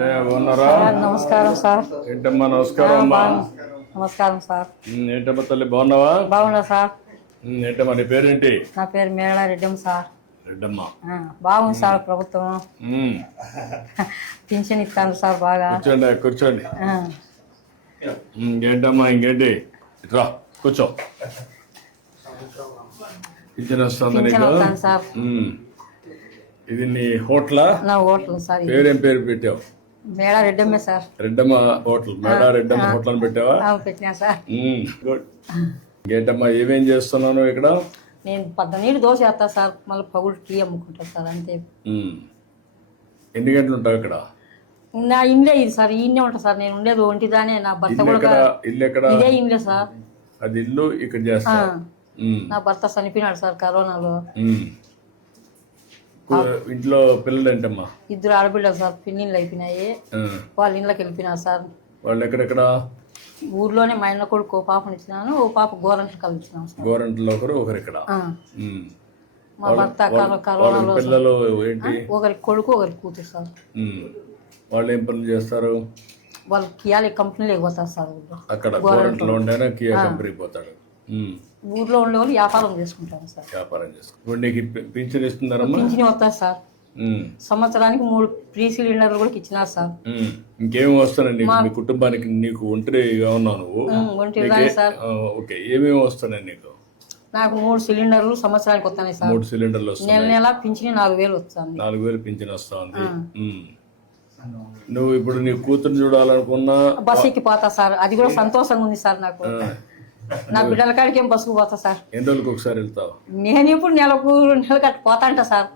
ఏంటయ్యా బాగున్నారా? నమస్కారం సార్. ఏంటమ్మా నమస్కారం అమ్మా. నమస్కారం సార్. ఏంటమ్మా తల్లి బాగున్నావా? బాగున్నా సార్. ఏంటమ్మా నీ పేరేంటి? నా పేరు మేళ రెడ్డమ్మ సార్. రెడ్డమ్మ. బాగుంది సార్ ప్రభుత్వం. పింఛన్ ఇస్తాను సార్ బాగా. కూర్చోండి కూర్చోండి. ఇంకేంటమ్మా ఇంకేంటి? ఇట్రా కూర్చో. పింఛన్ వస్తుంది నీకు? సార్ ఇది నీ హోటలా? నా హోటల్ సార్. పేరేం పేరు పెట్టావు? మేళ రెడ్డమ్మే సార్. రెడ్డమ్మ హోటల్. మేళ రెడ్డమ్మ హోటల్ అని పెట్టావా? పెట్టినా సార్. గుడ్. ఇంకేంటమ్మా ఏమేం చేస్తున్నాను ఇక్కడ? నేను 12 దోశ వేస్తా సార్, మళ్ళీ పగులు టీ అమ్ముకుంటా సార్, అంతే. ఎన్ని గంటలు ఉంటావు ఇక్కడ? నా ఇండ్లే ఇది సార్, ఈయనే ఉంటా సార్. నేను ఉండేది ఒంటిదానే. నా భర్త కూడా ఇల్లు ఎక్కడ? ఇదే ఇండ్లే సార్. అది ఇల్లు ఇక్కడ చేస్తా. నా భర్త చనిపోయినాడు సార్ కరోనాలో. ఇంట్లో పిల్లలు ఏంటమ్మా? 2 ఆడపిల్లలు సార్. పిన్నిళ్ళు అయిపోయినాయి, వాళ్ళ ఇంట్లోకి వెళ్ళిపోయినారు సార్. వాళ్ళు ఎక్కడెక్కడ? ఊర్లోనే. మా ఇంట్లో కొడుకు ఓ పాపని ఇచ్చినాను, ఓ పాప గోరంట కలిసినాం సార్. గోరంటలో ఒకరు ఇక్కడ. మా భర్త కరోనాలో. పిల్లలు ఏంటి? ఒకరి కొడుకు ఒకరి కూతురు సార్. వాళ్ళు ఏం పనులు చేస్తారు? వాళ్ళు కియాలి కంపెనీలోకి పోతారు సార్. అక్కడ గోరంటలో ఉండేనా కియా కంపెనీకి పోతాడు. ఊర్లో ఉండే వాళ్ళు వ్యాపారం చేసుకుంటారు సార్. వ్యాపారం చేసుకుంటారు. నీకు పింఛన్ ఇస్తున్నారమ్మా? పింఛన్ వస్తారు సార్. సంవత్సరానికి 3 ఫ్రీ సిలిండర్లు కూడా ఇచ్చినారు సార్. ఇంకేమి వస్తానండి మీ కుటుంబానికి? నీకు ఒంటరిగా ఉన్నావు నువ్వు? ఒంటరిగానే సార్. ఓకే. ఏమేమి వస్తున్నాయి నీకు? నాకు 3 సిలిండర్లు సంవత్సరానికి వస్తాయి సార్. 3 సిలిండర్లు వస్తాయి. నెల నెల పింఛన్ 4000 వస్తుంది. 4000 పింఛన్ వస్తుంది. నువ్వు ఇప్పుడు నీ కూతురు చూడాలనుకున్నా బస్ ఎక్కి పోతా సార్. అది కూడా సంతోషంగా ఉంది సార్ నాకు. నా బిడ్డల కాడికి ఏం బస్సుకు పోతా సార్. ఎన్ని రోజులకు ఒకసారి వెళ్తావు? నేను ఇప్పుడు నెలకు 2 నెలలు కట్టి పోతాంట సార్.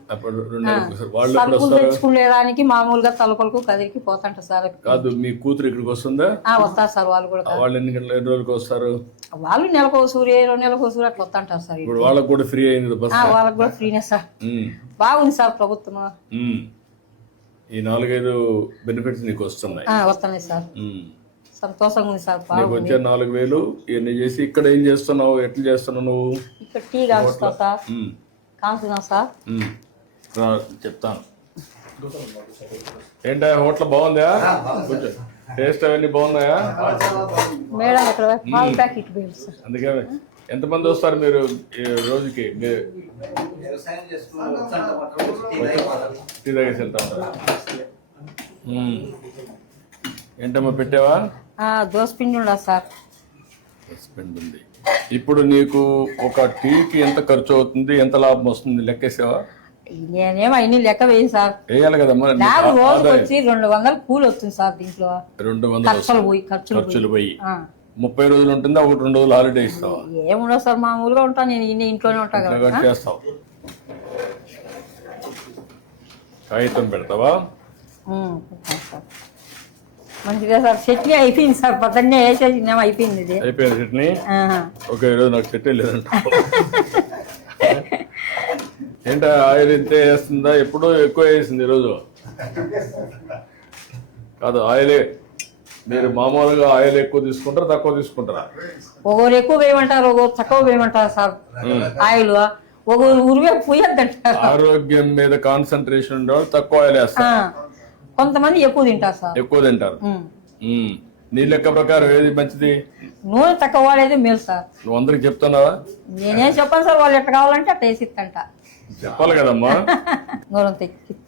సరుకులు తెచ్చుకునేదానికి మామూలుగా తలుపులకు కదిరికి పోతాంట సార్. కాదు, మీ కూతురు ఇక్కడికి వస్తుందా? వస్తారు సార్ వాళ్ళు కూడా. వాళ్ళు ఎన్ని రోజులకు వస్తారు? వాళ్ళు నెలకు 2 నెలలకు అట్లా వస్తాంటారు సార్. ఇప్పుడు వాళ్ళకి కూడా ఫ్రీ అయింది బస్? వాళ్ళకి కూడా ఫ్రీనే సార్. బాగుంది సార్ ప్రభుత్వం. ఈ 4-5 బెనిఫిట్స్ నీకు వస్తున్నాయి? వస్తున్నాయి సార్. సంతోషంగా ఉంది సార్. వచ్చే 4000 ఇవన్నీ చేసి ఇక్కడ ఏం చేస్తున్నావు? ఎట్లా చేస్తున్నావు నువ్వు? ఇక్కడ టీ కాస్తా సార్. కాస్తున్నా సార్. చెప్తాను. ఏంటా హోటల్ బాగుందా? టేస్ట్ అవన్నీ బాగున్నాయా? మేడం ఇక్కడ పాలు ప్యాకెట్ సార్. అందుకే ఎంతమంది వస్తారు మీరు రోజుకి? టీ తాగేసి వెళ్తా ఉంటారా? ఏంటమ్మా పెట్టావా? దోసపిండి ఉండదు సార్. దోసపిండి ఉంది. ఇప్పుడు నీకు ఒక టీకి ఎంత ఖర్చు అవుతుంది, ఎంత లాభం వస్తుంది లెక్కేసావా? నేనేమో అన్ని లెక్క వేయి సార్. వేయాలి కదమ్మా. నాకు రోజుకి వచ్చి 200 కూలి వస్తుంది సార్. దీంట్లో 200 ఖర్చులు పోయి 30 రోజులు ఉంటుందా? 1-2 రోజులు హాలిడే ఇస్తావా? ఏముండదు సార్, మామూలుగా ఉంటాను. నేను ఇంట్లోనే ఉంటాను కదా. చేస్తావు. కాగితం పెడతావా? మంచిగా సార్. చట్నీ అయిపోయింది సార్. పొద్దున్నే వేసేసి అయిపోయింది. ఇది అయిపోయింది చట్నీ. ఓకే. ఈరోజు నాకు చట్నీ లేదంట. ఏంటో ఆయిల్ ఇంతే వేస్తుందా? ఎప్పుడో ఎక్కువ వేసింది ఈరోజు. కాదు, ఆయిలే. మీరు మామూలుగా ఆయిల్ ఎక్కువ తీసుకుంటారా తక్కువ తీసుకుంటారా? ఒకరు ఎక్కువ వేయమంటారు, ఒకరు తక్కువ వేయమంటారు సార్. ఆయిల్ ఒకరు ఉరివే పోయొద్దంటారు. ఆరోగ్యం మీద కాన్సన్ట్రేషన్ ఉండేవాళ్ళు తక్కువ ఆయిల్ వేస్తారు. కొంతమంది ఎక్కువ తింటారు సార్. ఎక్కువ తింటారు. నీ లెక్క ప్రకారం ఏది మంచిది? నూనె తక్కువ వాడేది మేలు సార్. నువ్వు అందరికి చెప్తున్నావా? నేనేం చెప్పాను సార్. వాళ్ళు ఎట్లా కావాలంటే అట్లా వేసిస్తంట. చెప్పాలి కదమ్మా.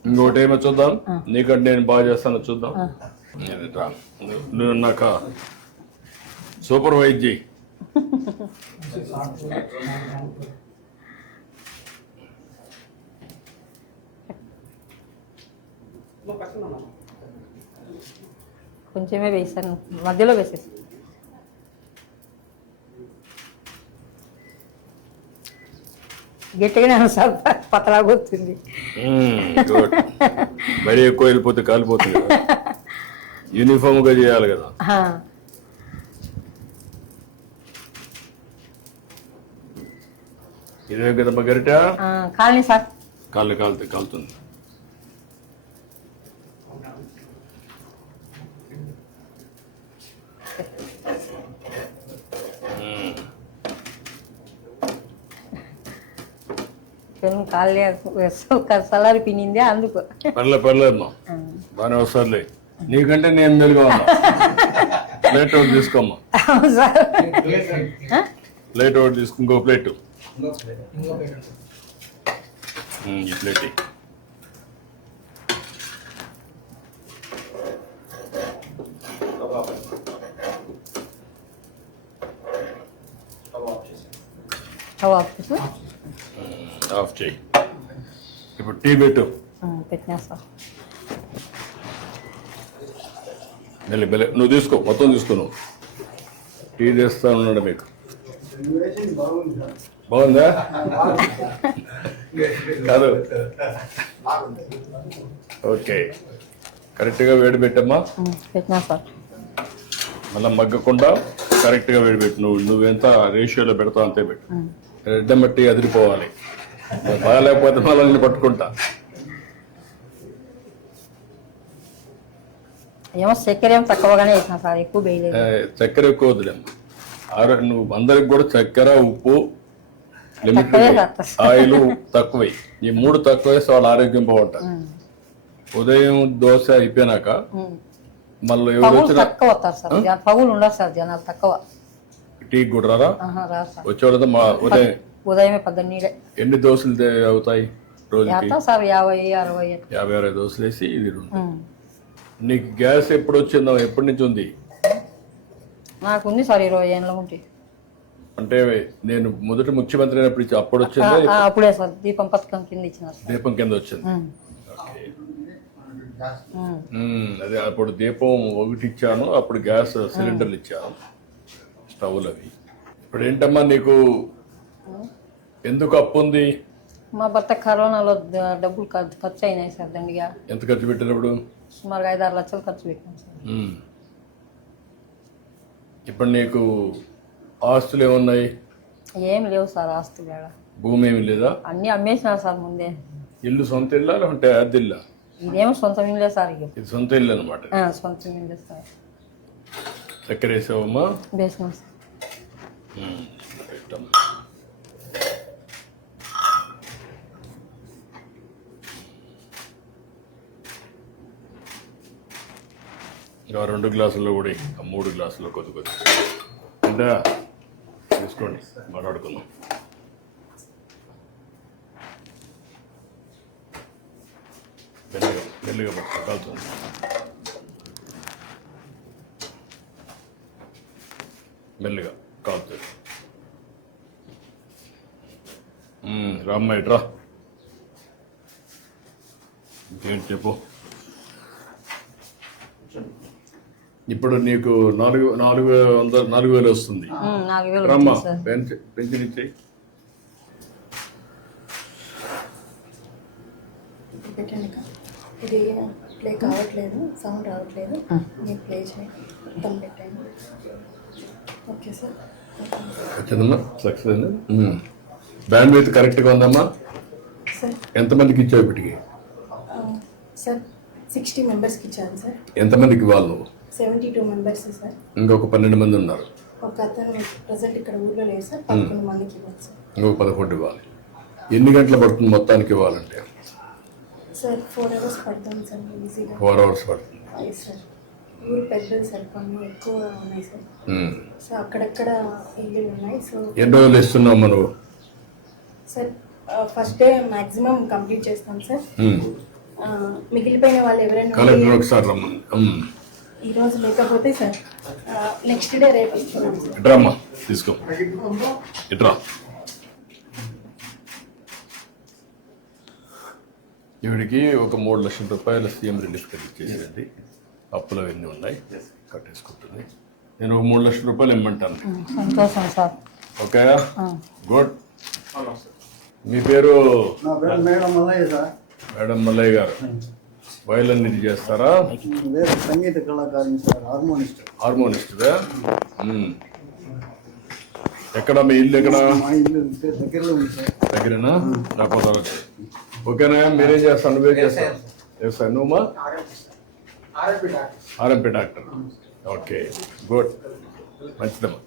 ఇంకోటి ఏమో చూద్దాం. నీకంటే నేను బాగా చేస్తాను చూద్దాం. నువ్వు నాక సూపర్వైజ్ చేయి. కొంచెమే వేసాను, మధ్యలో వేసేసి. గట్టిగానే సార్, పతలాగా వస్తుంది. మరీ ఎక్కువ వెళ్ళిపోతే కాలిపోతుంది. యూనిఫామ్ గా చేయాలి కదా. ఇదే కదమ్మా గరిట? Colony sir. కాలుతుంది. కాళ్ళే సలారి పిన్నిందే అందుకు. పర్లేదమ్మా, బాగానే వస్తుంది. నీకంటే నేను మెలుగా ఉన్నా. ప్లేట్ ఒకటి తీసుకోమ్మా. అవును సార్. ప్లేట్ ఒకటి తీసుకో. ఇంకో ప్లేట్ ఈ ప్లేట్ ఆఫ్ చేయి. ఇప్పుడు టీ పెట్టు. పెట్టినా సార్. మెల్లి మెల్లి నువ్వు తీసుకో, మొత్తం తీసుకో. నువ్వు టీ చేస్తా ఉన్నాడు మీకు. బాగుందా? కాదు, ఓకే. కరెక్ట్గా వేడి పెట్టమ్మా. పెట్టినా సార్. మళ్ళీ మగ్గకుండా కరెక్ట్గా వేడి పెట్టు. నువ్వెంత రేషియోలో పెడతావు అంతే పెట్టు. రెడ్డం బట్టి అదిరిపోవాలి. బాగాలేకపోతే మళ్ళీ నేను పట్టుకుంటా. ఏమో చక్కెర ఏమో తక్కువగానే వేసినా సార్, ఎక్కువ వేయలేదు. చక్కెర ఎక్కువ వద్దులేమ్మా. నువ్వు అందరికి కూడా చక్కెర, ఉప్పు, లిమిట్, ఆయిల్ తక్కువై. ఈ 3 తక్కువ వేస్తే వాళ్ళు ఆరోగ్యం బాగుంటారు. ఉదయం దోశ అయిపోయినాక మళ్ళీ ఎవరు వచ్చినా తక్కువ వస్తారు సార్. పగులు ఉండదు సార్, జనాలు తక్కువ. టీ కూడా రారా? వచ్చేవాళ్ళతో మా ఉదయమే 12 ఎన్ని దోశలు అవుతాయి రోజుకి? సార్ 50-60. 50-60 దోశలు వేసి ఇది. నీకు గ్యాస్ ఎప్పుడు వచ్చిందో? ఎప్పటి నుంచి ఉంది? నాకు ఉంది సార్ 20 ఏళ్ళ ఉంటే. అంటే నేను మొదటి ముఖ్యమంత్రి అయినప్పుడు అప్పుడు వచ్చిందా? అప్పుడే సార్, దీపం పథకం కింద ఇచ్చిన. దీపం కింద వచ్చింది. అదే అప్పుడు దీపం ఒకటి ఇచ్చాను, అప్పుడు గ్యాస్ సిలిండర్లు ఇచ్చాను, స్టవ్లు అవి. ఇప్పుడు ఏంటమ్మా నీకు ఎందుకు అప్పు ఉంది? మా భర్త కరోనాలో డబ్బులు ఖర్చు అయినాయి సార్ దండిగా. ఎంత ఖర్చు పెట్టినప్పుడు? సుమారుగా 5-6 లక్షలు ఖర్చు పెట్టాను సార్. ఇప్పుడు నీకు ఆస్తులు ఏమున్నాయి? ఏం లేవు సార్ ఆస్తులు. భూమి ఏమి లేదా? అన్ని అమ్మేసినారు సార్ ముందే. ఇల్లు సొంత ఇల్లా లేకుంటే అద్దె ఇల్లా? ఇదేమో సొంత ఇల్లే సార్. ఇది సొంత ఇల్లు అనమాట. సొంత ఇల్లే సార్. చక్కెర వేసావమ్మా? వేసినాం సార్. ఇంకా 2 గ్లాసుల్లో కూడా 3 గ్లాసుల్లో కొద్ది అంటే తీసుకోండి, మాట్లాడుకుందాం. మెల్లిగా పట్టు, కాలుతుంది. మెల్లిగా కాలుతుంది. రామ్మ ఇట్రా. ఇంకేంటి చెప్పు. ఇప్పుడు నీకు 4,000 వస్తుంది. రమ్మా, పెన్షన్ ఇచ్చేయి. ఇది ప్లే కావట్లేదు, సౌండ్ రావట్లేదు. మీరు ప్లే చేయండి, దమ్ పెట్టండి. Okay sir. వచ్చిందమ్మా, సక్సెస్ అయింది. బ్యాండ్ విత్ కరెక్ట్గా ఉందమ్మా. సార్ ఎంతమందికి ఇచ్చావు ఇప్పటికి? సార్ 60 మెంబర్స్కి ఇచ్చాను సార్. ఎంతమందికి ఇవ్వాలి నువ్వు? 72 మెంబర్స్ సార్. ఇంకొక 12 మంది ఉన్నారు. ఒక అతను ప్రజెంట్ ఇక్కడ ఊర్లో లేదు సార్. 11 మందికి ఇవ్వాలి సార్. ఇంకొక 11 ఇవ్వాలి. ఎన్ని గంటలు పడుతుంది మొత్తానికి ఇవ్వాలంటే? సార్ 4 అవర్స్ పడుతుంది సార్. ఈజీగా 4 అవర్స్ పడుతుంది. సార్ ఊరు పెద్దది సార్, కొన్ని ఎక్కువ ఉన్నాయి సార్. సో అక్కడక్కడ ఇల్లు ఉన్నాయి. సో ఎన్ని రోజులు ఇస్తున్నావు మనం? Sir first day maximum complete చేస్తాం సార్. మిగిలిపోయిన వాళ్ళు ఎవరైనా ఒకసారి రమ్మని ఈరోజు లేకపోతే సార్ నెక్స్ట్ డే రేపు ఇస్తున్నాం సార్. ఇట్రామ్మా, తీసుకో. ఇట్రా. ఈవిడికి ఒక 3 లక్షల రూపాయల సీఎం రిలీఫ్ ఇచ్చేసేది. అప్పులు అవన్నీ ఉన్నాయి, కట్టేసుకుంటుంది. నేను ఒక 3 లక్షల రూపాయలు ఇమ్మంటాను. సంతోషం సార్. Okay, good. మీ పేరు? మేడం మల్లయ్య సార్. మేడం మల్లయ్య గారు వయలిన్ ఇది చేస్తారా? సంగీత కళాకారుని సార్, హార్మోనిస్ట్. హార్మోనిస్ట్గా? ఎక్కడ మీ ఇల్లు? ఎక్కడ? మా ఇల్లు దగ్గరలో ఉంది సార్. దగ్గరేనా? నాకు ఓకేనా? మీరేం చేస్తాను? నువ్వేం చేస్తాను? చేస్తాను నువ్వు? RMP doctor. ఓకే, గుడ్, మంచిదమ్మా.